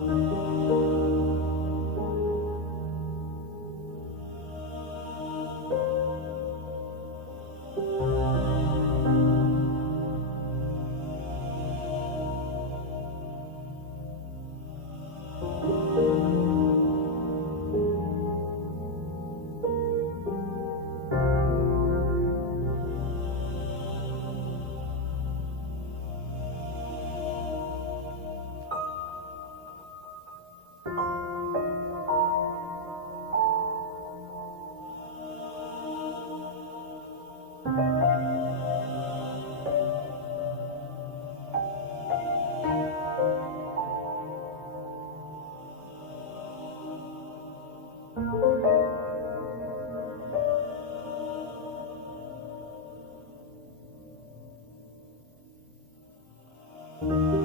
thank oh. you thank you